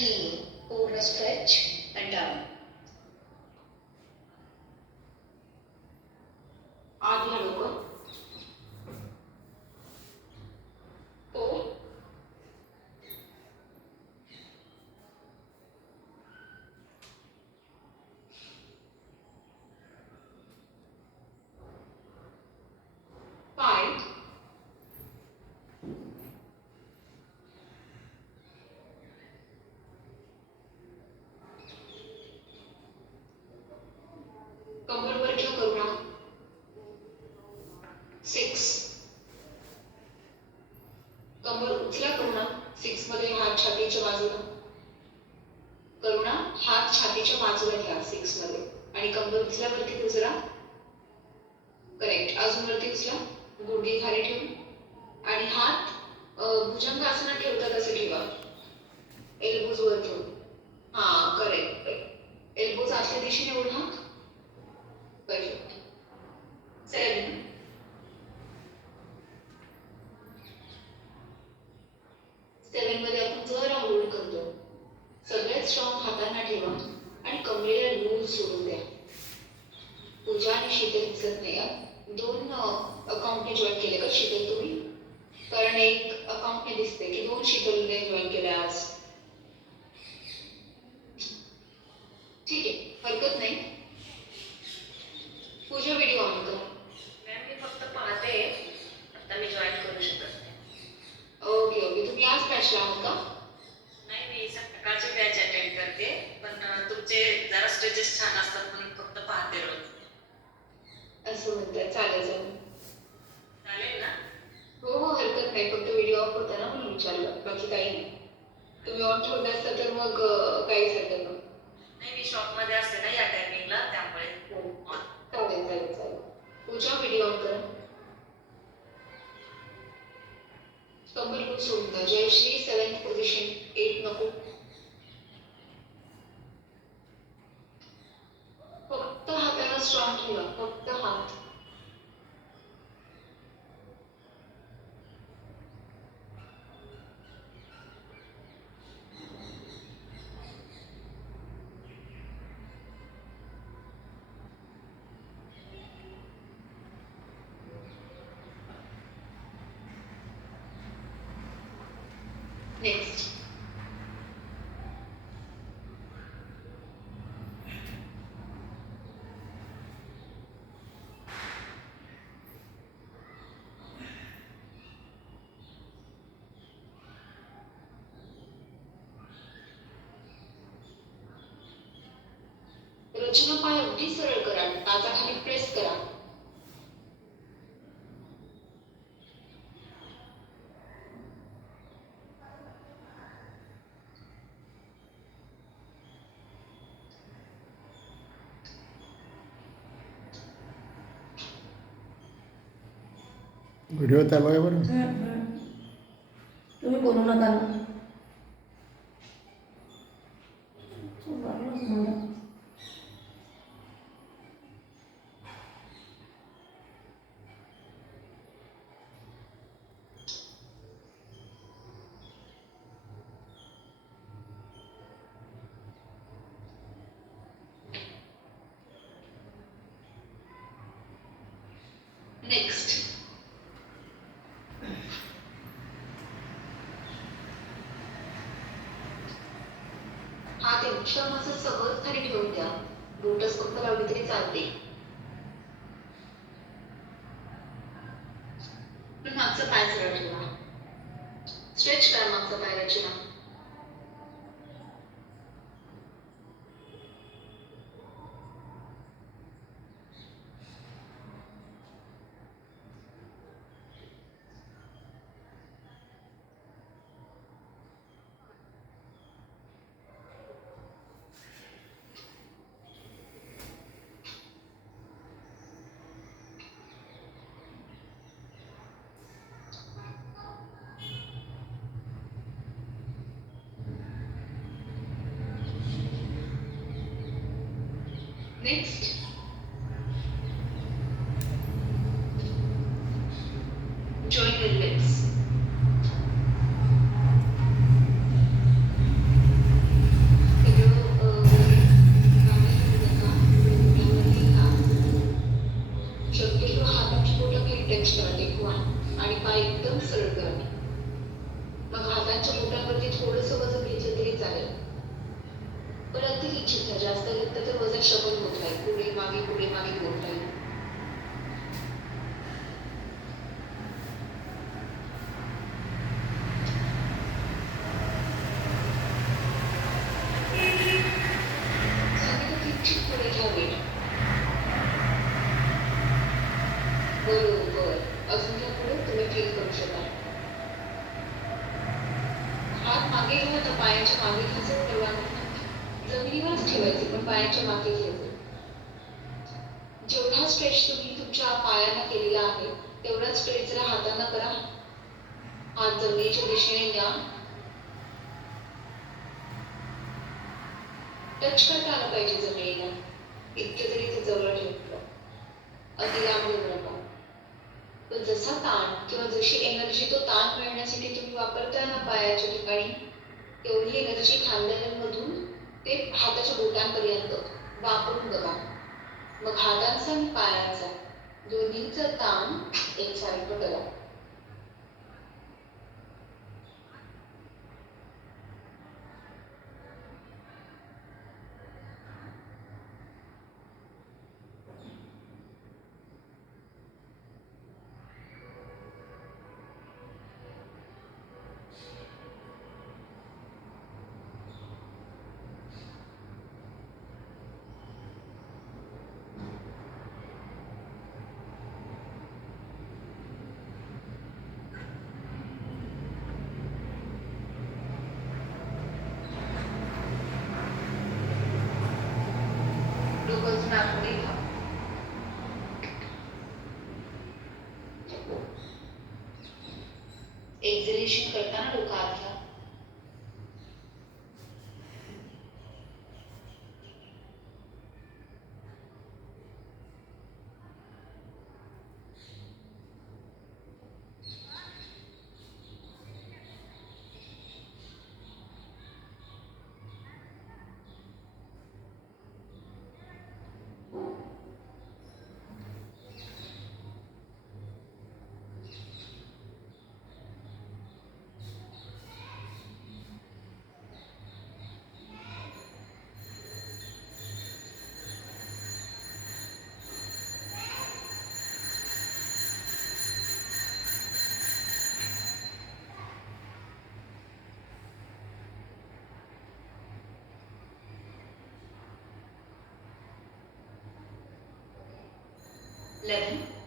Inhale, over a stretch and down. कंबर वर घ्या करुणा सिक्स कंबर उचला करुणा सिक्समध्ये हात छातीच्या बाजूला. करुणा हात छातीच्या बाजूला घ्या सिक्समध्ये. आणि कंबर उचल्यावरती दुसरा करेक्ट अजून वरती उचला. गुडघे खाली ठेवून आणि हात भुजंग आसनात ठेवतात असे ठेवा. एल्बोज वर ठेवून हा करेक्ट एल्बोज आतल्या दिशेने ओढा परफेक्ट सेवन सेवनमध्ये आपण जरा होल्ड करतो सगळ्यात स्ट्रॉंग ठेवा आणि कमरेला लूज सोडून द्या. पूजा आणि शीतल दिसत नाही दोन अकाउंटने जॉईन केले का शीतल तुम्ही? कारण एक अकाउंटने दिसते की दोन शीतलने जॉईन केले आज. ठीक आहे हरकत नाही पूजा व्हिडिओ ऑन करा मॅम मी फक्त पाहते आता मी जॉईन करू शकत नाही ओके ओके तुम्ही आज बॅचला आहात का नाही मी सकाळची बॅच अटेंड करते पण अं, तुमचे स्ट्रेचेस छान असतात म्हणून फक्त पाहते रोज. असं म्हणताय चालेल चालेल. चालेल ना? हो हो हरकत नाही. फक्त व्हिडिओ ऑफ होता ना म्हणून विचारलं. बाकी काही नाही. तुम्ही ऑन ठेवत असता तर मग काहीच हरकत नाही. नाही मी शॉपमध्ये असते ना या टायमिंगला त्यामुळे हो. चालेल चालेल चालेल पूजा व्हिडिओ ऑन करा कंबर लूज सोडून द्या जयश्री सेवन्थ पोझिशन एट नको फक्त हाताला स्ट्रॉंग ठेवा फक्त हात नेक्स्ट रचना पाय अगदी सरळ करा टाचा खाली प्रेस करा. व्हिडिओ चालू आहे बरं. तुम्ही बोलू नका ना नेक्स्ट हात एकदम असं सहज खाली ठेवून द्या. बोटच फक्त लावली तरी चालते. पण मागचा पाय सरळ ठेवा. स्ट्रेच करा मागचा पाय रचना. Next join the lips. शक्यतो हाताची बोट काही टच करा टेकवा आणि पाय एकदम सरळ करणे मग हातांच्या बोटांवरती थोडंसं वजन घेतलं तरी चालेल वजन शबल होत राहील पुढे मागे पुढे मागे होत राहील सांगितलं किंचित पुढे घ्या बरोबर. अजून घ्या पुढे तुम्ही फील करू शकाल. हात मागे घ्या तर पायाच्या मागे घ्यायचं परवानगी जमिनीवरच ठेवायचे पण पायाच्या मागे घ्यायचे जेवढा स्ट्रेच तुम्ही तुमच्या पायाने केलेला आहे तेवढा स्ट्रेच जरा हातानं करा. हात जमिनीच्या दिशेने न्या. टच करता आलं पाहिजे जमिनीला. इतके तरी ते जवळ ठेवलं. अति लांब घेऊ नका. पण जसा ताण किंवा जशी एनर्जी तो ताण मिळण्यासाठी तुम्ही वापरताय ना पायाच्या ठिकाणी तेवढी एनर्जी खांद्यामधून ते हाताच्या बोटांपर्यंत वापरून बघा. मग हातांचा आणि पायांचा दोन्हीचा ताण एकसारखं करा. डोकं अजून आतमध्ये घ्या एक्झलेशन 11